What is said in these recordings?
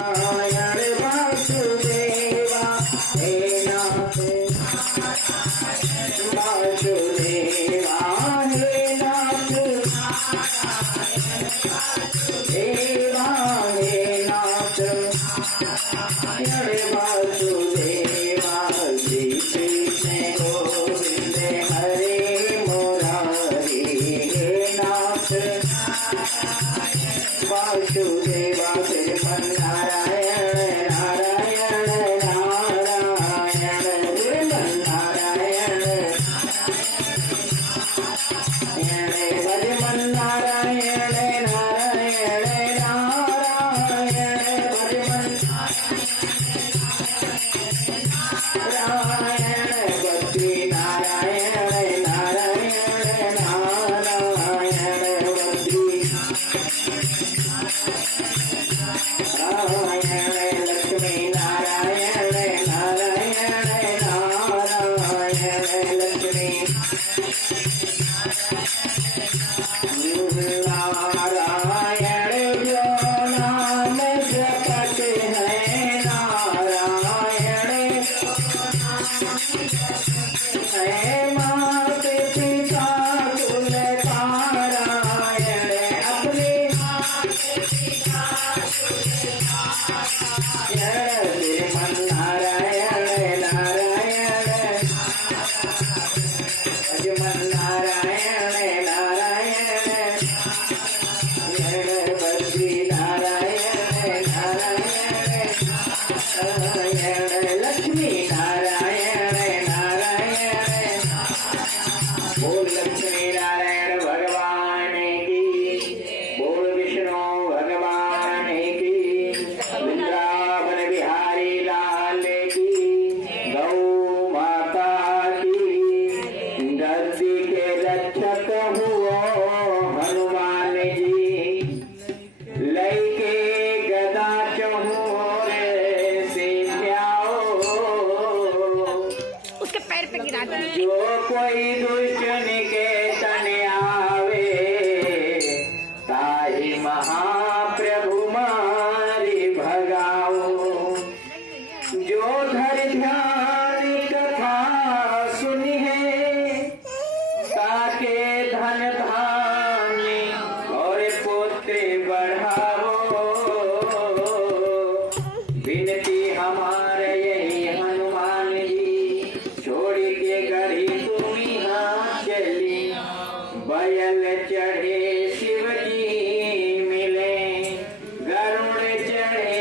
नारायण वासुदेवा हे नाथ वासुदेवा हे नाथ देवा हे नाथ नारायण वासुदेवा श्री कृष्ण गोविंद हरे मुरारी हे नाथ वासुदेवा श्रीमन्नारायण नारायण नारायण श्रीमन्नारायण भजमन्नारायण नारायण नारायण भजमन्नारायण भक्ति नारायण नारायण नारायण भक्ति नारायण लक्ष्मी नारायण नारायण नारायण लक्ष्मी नारायण जो नाम जपत है नारायण है मात पिता कुल नारायण अपने श्रीमन्नारायण नारायण भजमन्नारायण नारायण भक्ति नारायण नारायण लक्ष्मी नारायण नारायण बोल लक्ष्मी नारायण भगवान की बोल विष्णु भगवान की वृंदावन बिहारी लाल की गौ माता की धरती के रक्षक हुओ हनुमान जी लैके गदा चहुर से जाओ उसके पैर पे गिरा दो। जो कोई दुष्ट निकेतन आवे ताहि महाप्रभु मारि भगाओ जो धर ध्यान कथा सुनी है ताके धन धान्य और पुत्र बढ़ाओ विनती हमारे यही हनुमान जी छोड़ के गढ़ी तुम यहाँ चली बयल चढ़े शिव जी मिले गरुड़ चढ़े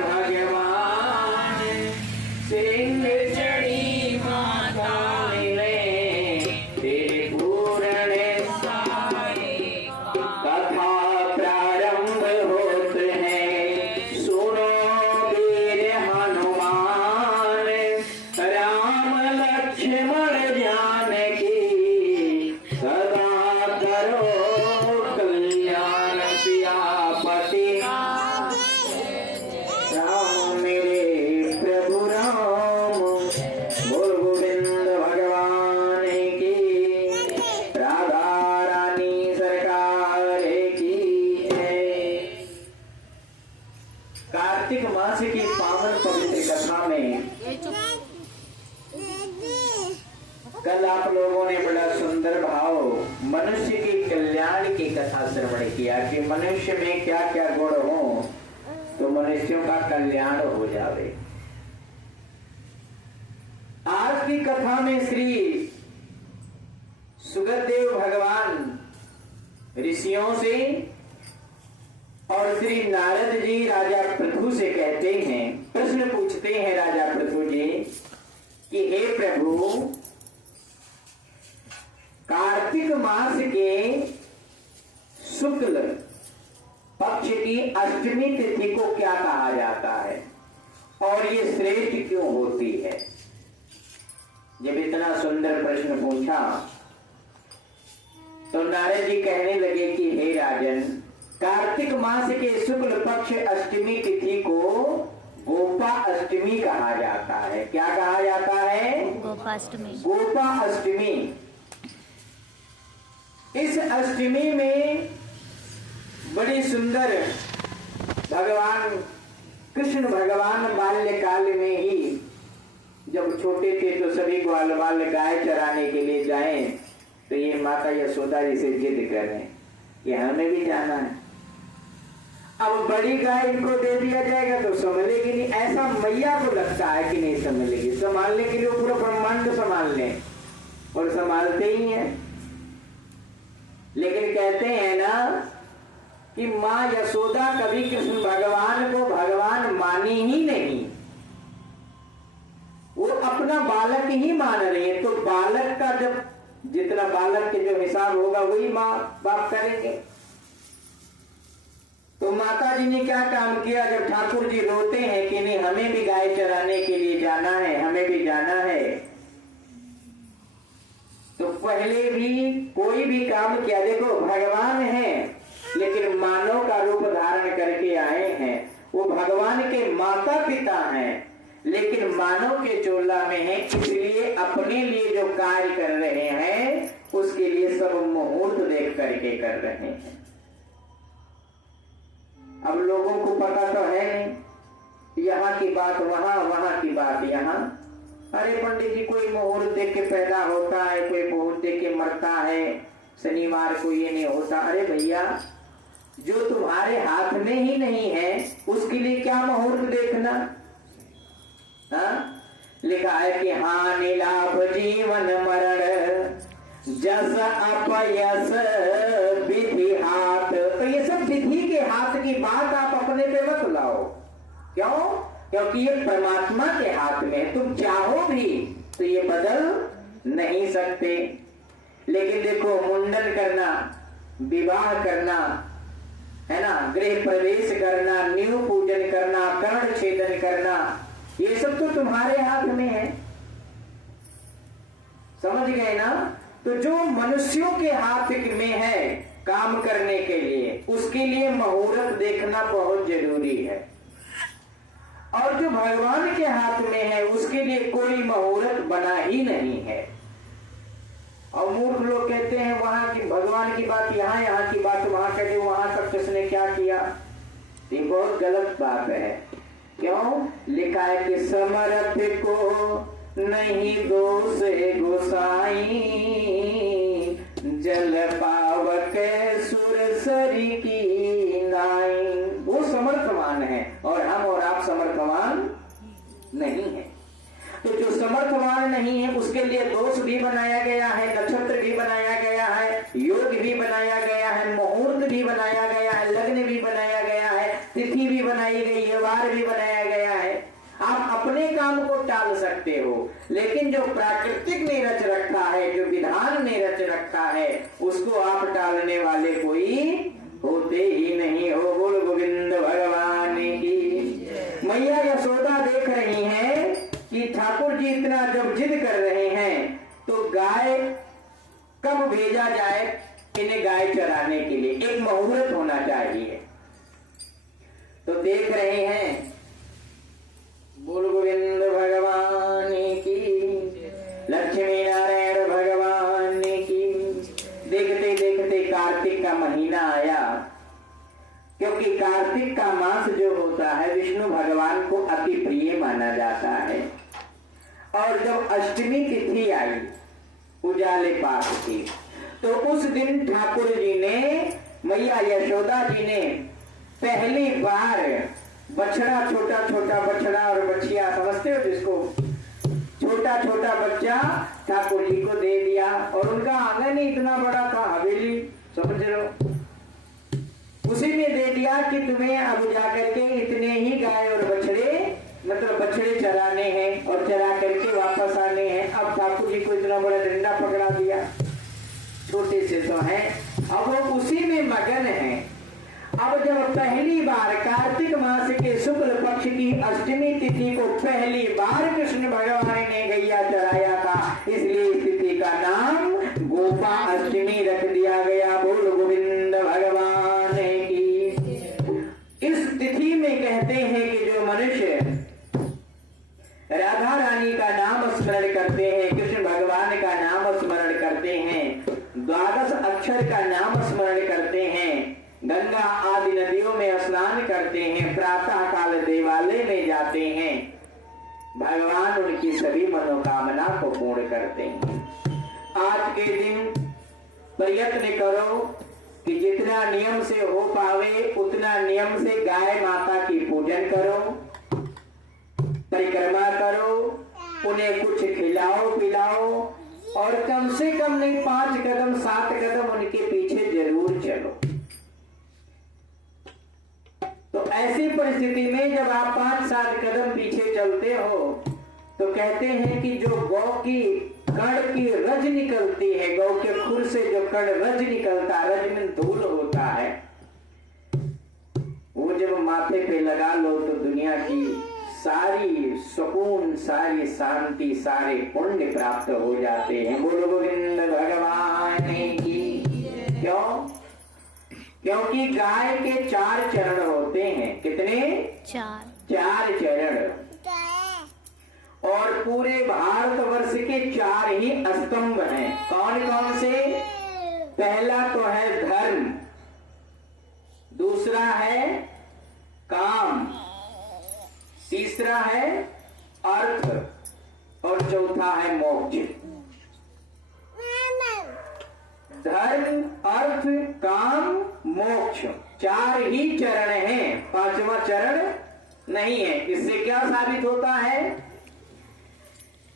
भगवान सिंह चढ़ी माता मिले तेरे पूर्ण कथा प्रारंभ होते हैं सुनो वीर हनुमान राम लक्ष्मण जानकी सदा करो कल्याण सियापति राम मेरे प्रभु राम बोल गोविंद भगवान की राधा रानी सरकार की है। कार्तिक मास की पावन पवित्र कथा में कल आप लोगों ने बड़ा सुंदर भाव मनुष्य के कल्याण की कथा श्रवण किया कि मनुष्य में क्या क्या गुण हो तो मनुष्यों का कल्याण हो जावे। आज की कथा में श्री सुगदेव भगवान ऋषियों से और श्री नारद जी राजा पृथु से कहते हैं, प्रश्न पूछते हैं राजा पृथु जी कि हे प्रभु कार्तिक मास के शुक्ल पक्ष की अष्टमी तिथि को क्या कहा जाता है और ये श्रेष्ठ क्यों होती है। जब इतना सुंदर प्रश्न पूछा तो नारद जी कहने लगे कि हे राजन कार्तिक मास के शुक्ल पक्ष अष्टमी तिथि को गोपा अष्टमी कहा जाता है। क्या कहा जाता है? गोपाष्टमी। गोपा अष्टमी। इस अष्टमी में बड़ी सुंदर भगवान कृष्ण भगवान बाल्यकाल में ही जब छोटे थे तो सभी ग्वाल बाल गाय चराने के लिए जाएं तो ये माता यशोदा जी से जिद करें कि हमें भी जाना है। अब बड़ी गाय इनको दे दिया जाएगा तो संभलेगी नहीं, ऐसा मैया को लगता है कि नहीं संभलेगी। संभालने के लिए पूरा ब्रह्मांड संभाल लें और संभालते ही हैं, लेकिन कहते हैं ना कि मां यशोदा कभी कृष्ण भगवान को भगवान मानी ही नहीं, वो अपना बालक ही मान रही है। तो बालक का जब जितना बालक के जो हिसाब होगा वही माँ बाप करेंगे। तो माता जी ने क्या काम किया, जब ठाकुर जी रोते हैं कि नहीं हमें भी गाय चराने के लिए जाना है, हमें भी जाना है, तो पहले भी कोई भी काम किया, देखो भगवान है लेकिन मानव का रूप धारण करके आए हैं। वो भगवान के माता पिता हैं लेकिन मानव के चोला में है, इसलिए अपने लिए जो कार्य कर रहे हैं उसके लिए सब मुहूर्त देख करके कर रहे हैं। अब लोगों को पता तो है नहीं, यहाँ की बात वहां, वहां की बात यहाँ। अरे पंडित जी कोई मुहूर्त देख के पैदा होता है, कोई मुहूर्त देख के मरता है, शनिवार को ये नहीं होता। अरे भैया जो तुम्हारे हाथ में ही नहीं है उसके लिए क्या मुहूर्त देखना। लिखा है कि हानि लाभ जीवन मरण जस अपयस विधि हाथ। तो ये सब विधि के हाथ की बात आप अपने पे मत लाओ। क्यों? क्योंकि ये परमात्मा के हाथ में है, तुम चाहो भी तो ये बदल नहीं सकते। लेकिन देखो मुंडन करना, विवाह करना है ना, गृह प्रवेश करना, नींव पूजन करना, कर्ण छेदन करना, ये सब तो तुम्हारे हाथ में है। समझ गए ना? तो जो मनुष्यों के हाथ में है काम करने के लिए, उसके लिए मुहूर्त देखना बहुत जरूरी है। और जो भगवान के हाथ में है उसके लिए कोई मुहूर्त बना ही नहीं है। और मूर्ख लोग कहते हैं वहां की भगवान की बात यहाँ, यहाँ की बात वहां कहते, वहां तक किसने क्या किया। ये बहुत गलत बात है। क्यों? लिखा है कि समर्थ को नहीं दोष गोसाई जल पावक सुरसरी की नाई। वो समर्थवान है और हम और आप समर्थवान नहीं है। तो जो समर्थवान नहीं है उसके लिए दोष भी बनाया गया है, नक्षत्र भी बनाया गया है, योग भी बनाया गया है, मुहूर्त भी बनाया गया है, लग्न भी बनाया गया है, तिथि भी बनाई गई है, वार भी बनाया गया है। आप अपने काम को टाल सकते हो, लेकिन जो प्राकृतिक ने रच रखा है, जो विधान ने रच रखा है, उसको आप टालने वाले कोई होते ही नहीं हो। बोल गोविंद भगवान की। मैया यशोदा देख रही हैं कि ठाकुर जी इतना जब जिद कर रहे हैं तो गाय कब भेजा जाए इन्हें गाय चराने के लिए, एक मुहूर्त होना चाहिए। तो देख रहे हैं, बोल गोविंद भगवान की, लक्ष्मी नारायण भगवान की। देखते देखते कार्तिक का महीना आया, क्योंकि कार्तिक का मास जो होता है विष्णु भगवान को अति प्रिय माना जाता है। और जब अष्टमी तिथि आई, उजाले पास थी, तो उस दिन ठाकुर जी ने, मैया यशोदा जी ने पहली बार बछड़ा, छोटा छोटा बछड़ा और बछिया समझते हो जिसको, छोटा छोटा बच्चा ठाकुर जी को दे दिया। और उनका आंगन ही इतना बड़ा था, हवेली समझ लो, उसी में दे दिया कि तुम्हें अब जाकर के इतने ही गाय और बछड़े, मतलब बछड़े चराने हैं और चरा करके वापस आने हैं। अब ठाकुर जी को इतना बड़ा डंडा पकड़ा दिया, छोटे से तो हैं, अब वो उसी में मगन है। अब जब पहली बार कार्तिक मास के शुक्ल पक्ष की अष्टमी तिथि को पहली बार कृष्ण भगवान ने गैया चराया था, इसलिए इस तिथि का नाम गोपा अष्टमी रख दिया गया। बोल गोविंद भगवान की। इस तिथि में कहते हैं कि जो मनुष्य राधा रानी का नाम स्मरण करते हैं, कृष्ण भगवान का नाम स्मरण करते हैं, द्वादश अक्षर का नाम स्मरण करते हैं, गंगा आदि नदियों में स्नान करते हैं, प्रातः काल देवालय भगवान उनकी सभी मनोकामना को पूर्ण करते हैं। आज के दिन प्रयत्न करो कि जितना नियम से हो पावे उतना नियम से गाय माता की पूजन करो, परिक्रमा करो, उन्हें कुछ खिलाओ पिलाओ और कम से कम नहीं 5 कदम 7 कदम उनके पीछे जरूर चलो। तो ऐसी परिस्थिति में जब आप 5-7 कदम पीछे चलते हो तो कहते हैं कि जो गौ की कण की रज निकलती है, गौ के खुर से जो कण रज निकलता है, रज में धूल होता है, वो जब माथे पे लगा लो तो दुनिया की सारी सुकून, सारी शांति, सारे पुण्य प्राप्त हो जाते हैं। बोलो गोविंद भगवान की। क्यों? क्योंकि गाय के 4 चरण होते हैं। कितने? 4 चरण। और पूरे भारतवर्ष के 4 ही स्तंभ हैं। कौन कौन से? पहला तो है धर्म, दूसरा है काम, तीसरा है अर्थ और चौथा है मोक्ष। धर्म, अर्थ, काम, मोक्ष 4 ही चरण हैं, 5वां चरण नहीं है। इससे क्या साबित होता है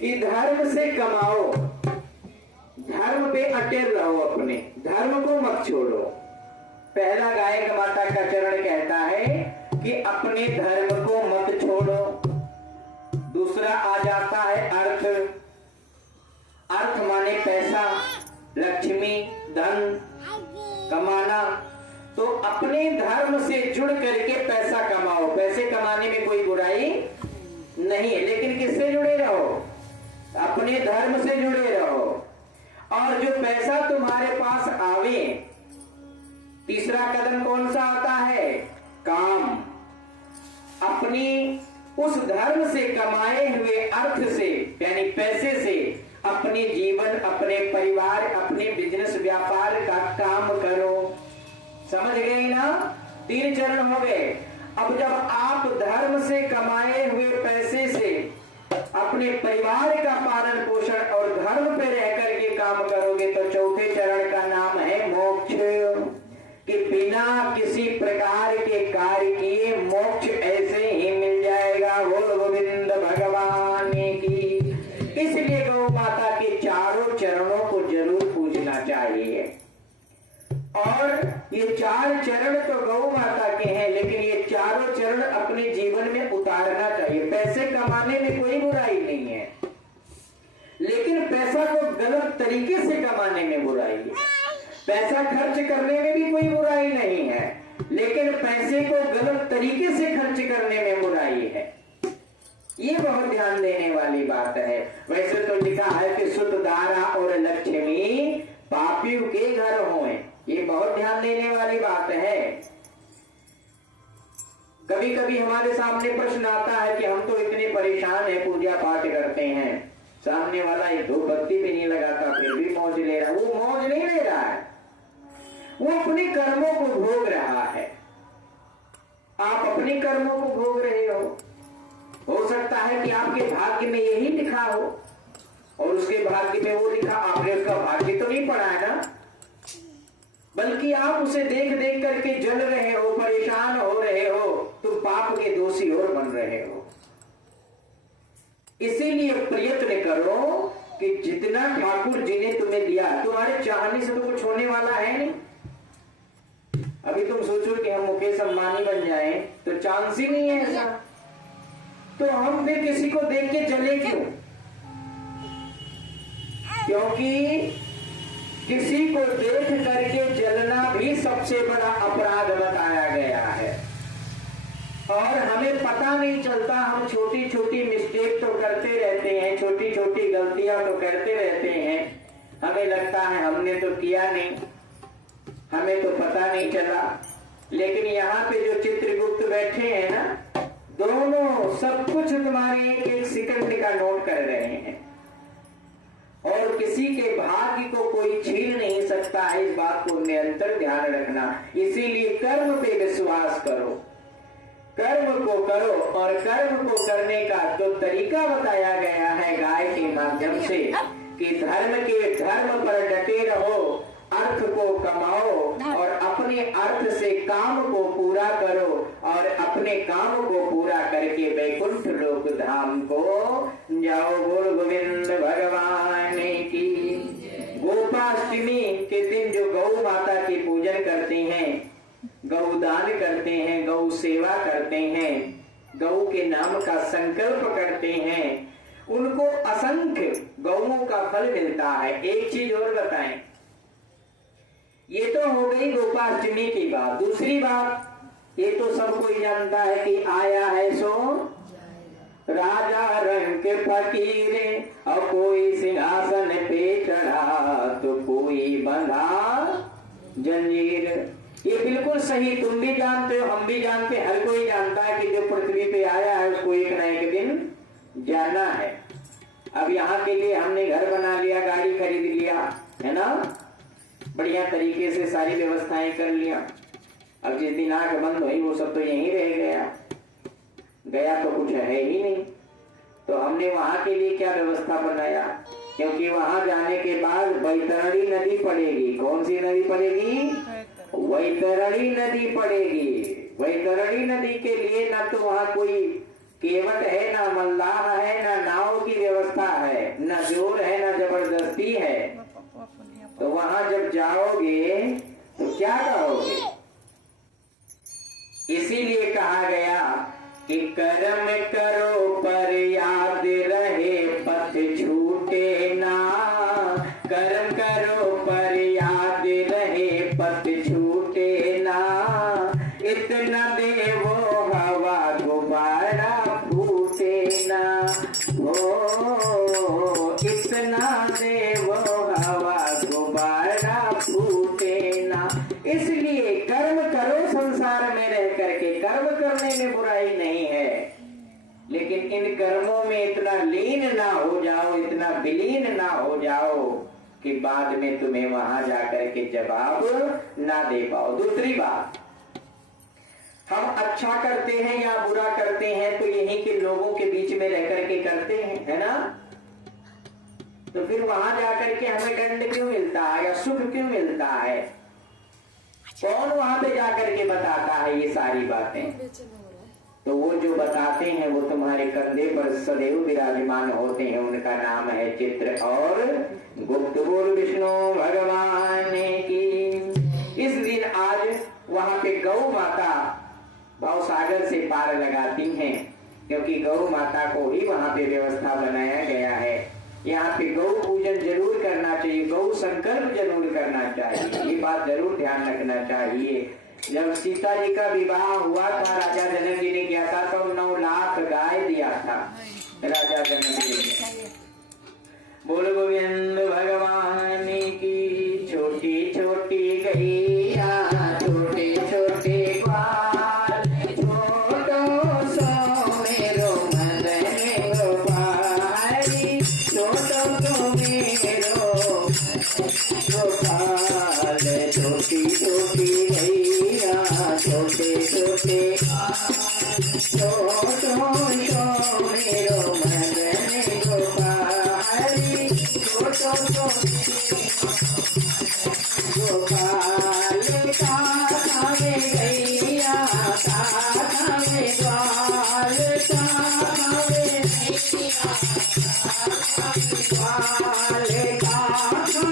कि धर्म से कमाओ, धर्म पे अटे रहो, अपने धर्म को मत छोड़ो। पहला गाय माता का चरण कहता है कि अपने धर्म को मत छोड़ो। दूसरा आ जाता है अर्थ। अर्थ माने पैसा, लक्ष्मी, धन कमाना। तो अपने धर्म से जुड़ करके पैसा कमाओ। पैसे कमाने में कोई बुराई नहीं है, लेकिन किससे जुड़े रहो? अपने धर्म से जुड़े रहो। और जो पैसा तुम्हारे पास आवे, तीसरा कदम कौन सा आता है? काम। अपनी उस धर्म से कमाए हुए अर्थ से यानी पैसे से अपने जीवन, अपने परिवार, अपने बिजनेस व्यापार का काम करो। समझ गए ना? 3 चरण हो गए। अब जब आप धर्म से कमाए हुए पैसे से अपने परिवार का पालन पोषण और धर्म पे रह करके काम करोगे तो चौथे चरण का नाम है मोक्ष। कि बिना किसी प्रकार के कार्य किए मोक्ष ऐसे ही मिल जाएगा। बोल गोविंद भगवान की। इसलिए गौ माता के 4 चरणों को जरूर पूजना चाहिए। और ये 4 चरण तो गौ माता के हैं, लेकिन ये 4 चरण अपने जीवन में उतारना चाहिए। पैसे कमाने में कोई बुराई नहीं है, लेकिन पैसा को गलत तरीके से कमाने में बुराई है। पैसा खर्च करने में भी कोई बुराई नहीं है, लेकिन पैसे को गलत तरीके से खर्च करने में बुराई है। ये बहुत ध्यान देने वाली बात है। वैसे तो लिखा है कि सुत दारा और लक्ष्मी पापियों के घर हों। ये बहुत ध्यान देने वाली बात है। कभी कभी हमारे सामने प्रश्न आता है कि हम तो इतने परेशान हैं, पूजा पाठ करते हैं, सामने वाला एक धूप बत्ती भी नहीं लगाता फिर भी मौज ले रहा है। वो मौज नहीं ले रहा है, वो अपने कर्मों को भोग रहा है। आप अपने कर्मों को भोग रहे हो सकता है कि आपके भाग्य में यही लिखा हो और उसके भाग्य में वो लिखा, आपने उसका भाग्य तो नहीं पढ़ा है ना, बल्कि आप उसे देख देख करके जल रहे हो, परेशान हो रहे हो, तुम पाप के दोषी और बन रहे हो। इसीलिए प्रयत्न करो कि जितना ठाकुर जी ने तुम्हें दिया, तुम्हारे चाहने से तो कुछ होने वाला है नहीं। अभी तुम सोचो कि हम मुकेश अंबानी बन जाएं तो चांस ही नहीं है ऐसा। तो हम फिर किसी को देख के जले क्यों? क्योंकि किसी को देख करके जलना भी सबसे बड़ा अपराध बताया गया है। और हमें पता नहीं चलता, हम छोटी छोटी मिस्टेक तो करते रहते हैं, छोटी छोटी गलतियां तो करते रहते हैं। हमें लगता है हमने तो किया नहीं, हमें तो पता नहीं चला। लेकिन यहाँ पे जो चित्रगुप्त बैठे हैं ना, दोनों सब कुछ तुम्हारे एक एक सेकंड का नोट कर रहे हैं और किसी के भाग्य को कोई छीन नहीं सकता है। इस बात को निरंतर ध्यान रखना। इसीलिए कर्म पे विश्वास करो। कर्म को करो, और कर्म को करने का जो तरीका बताया गया है गाय के माध्यम से कि धर्म पर डटे रहो, अर्थ को कमाओ और अपने अर्थ से काम को पूरा करो, और अपने काम को पूरा करके वैकुंठ लोक धाम को जाओ। बोल गोविंद भगवान की। गोपाष्टमी के दिन जो गौ माता की पूजन करते हैं, गौदान करते हैं, गौ सेवा करते हैं, गौ के नाम का संकल्प करते हैं, उनको असंख्य गौओं का फल मिलता है। एक चीज और बताएं, ये तो हो गई गोपाष्टमी की बात। दूसरी बात, ये तो सब कोई जानता है कि आया है सो राजा रंग के फकीर, और कोई सिंहासन पे चढ़ा तो कोई बंधा जंजीर। ये बिल्कुल सही, तुम भी जानते हो, हम भी जानते, हर कोई जानता है कि जो पृथ्वी पे आया है उसको एक न एक दिन जाना है। अब यहाँ के लिए हमने घर बना लिया, गाड़ी खरीद लिया, है ना, बढ़िया तरीके से सारी व्यवस्थाएं कर लिया। अब जिस दिन आंख बंद हुई वो सब तो यहीं रह गया तो कुछ है ही नहीं। तो हमने वहां के लिए क्या व्यवस्था बनाया, क्योंकि वहां जाने के बाद वैतरणी नदी पड़ेगी। कौन सी नदी पड़ेगी? वैतरणी नदी पड़ेगी। वैतरणी नदी के लिए ना तो वहां कोई केवट है, ना मल्लाह है, ना नाव की व्यवस्था है, ना जोर है, ना जबरदस्ती है। तो वहां जब जाओगे तो क्या कहोगे? इसीलिए कहा गया कि कर्म करो पर याद रहे, पथ छूटे ना। कर्म करो पर याद रहे, पथ छूटे ना। इतना देवो हवा गुब्बारा फूटे ना। हो इतना देवो हवा गुब्बारा फूटे ना। इसलिए कर्म करो संसार में रह करके। कर्म करने में बुराई नहीं है, लेकिन इन कर्मों में इतना लीन ना हो जाओ, इतना विलीन ना हो जाओ कि बाद में तुम्हें वहां जाकर के जवाब ना दे पाओ। दूसरी बात, हम अच्छा करते हैं या बुरा करते हैं तो यहीं के लोगों के बीच में रह करके करते हैं, है ना। तो फिर वहां जाकर के हमें दंड क्यों मिलता है या सुख क्यों मिलता है? कौन वहां पे जाकर के बताता है ये सारी बातें? तो वो जो बताते हैं वो तुम्हारे कंधे पर सदैव विराजमान होते हैं। उनका नाम है चित्र और गुप्त। बोल विष्णु भगवान की। इस दिन आज वहां पे गौ माता भाव सागर से पार लगाती हैं, क्योंकि गौ माता को ही वहां पे व्यवस्था बनाया गया है। यहाँ पे गौ पूजन जरूर करना चाहिए, गौ संकल्प जरूर करना चाहिए, ये बात जरूर ध्यान रखना चाहिए। जब सीता जी का विवाह हुआ था, राजा जनक जी ने किया था, तो 9 लाख गाय दिया था राजा जनक जी ने। बोल गोविंद भगवान की। छोटी छोटी गैया, छोटे छोटे ग्वाल, छोटो सो मेरो मदन गोपाली, छोटो सो मेरो गोपाल। छोटी छोटी गैया, छोटे छोटे छोटो सो मेरो मदन गोपाली, छोटो सो गोपाल। काका में गैया, काका में ग्वाल, काका में ग्वाल, काका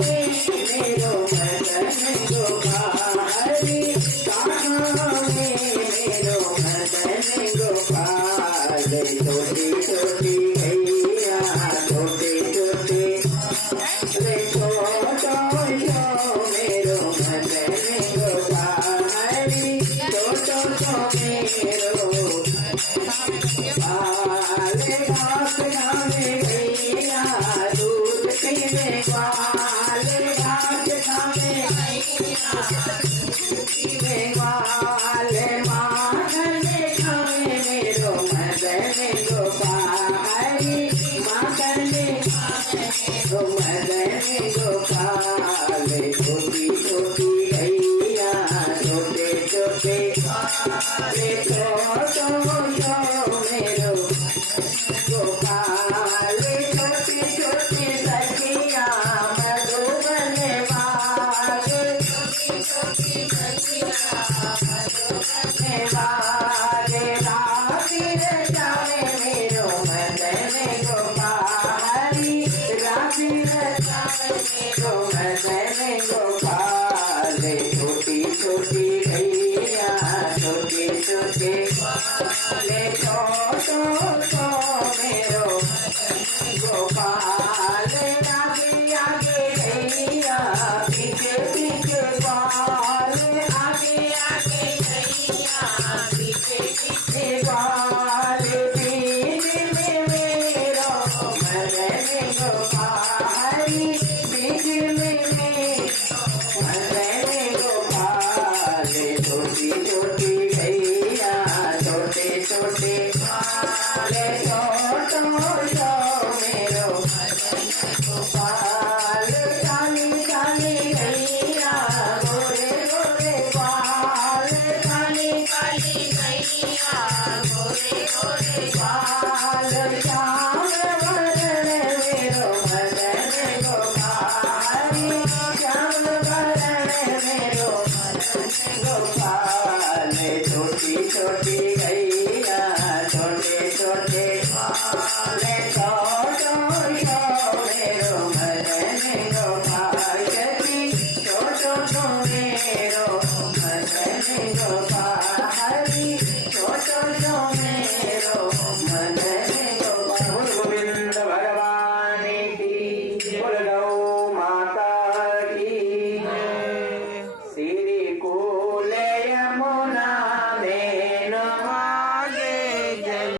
में मेरो मदन गोपाली, काका में मेरो मदन गोपाल। छोटी छोटी गैया, छोटे छोटे छोटी छोटी गैया, छोटे छोटे ले छोटो तो मेरो गोपाल, आगे आगे गैया पीछे पीछे बाल, आगे आगे गैया पीछे पीछे बाल, बीच में मेरो मदन गोपाल, बीच में मदन गोपाल, छोटी छोटी गैया छोटे छोटे बाल, छोटो तो मेरो गोपाल, काली काली गैया गोरे गोरे बाल, काली काली गैया गोरे गोरे बाल,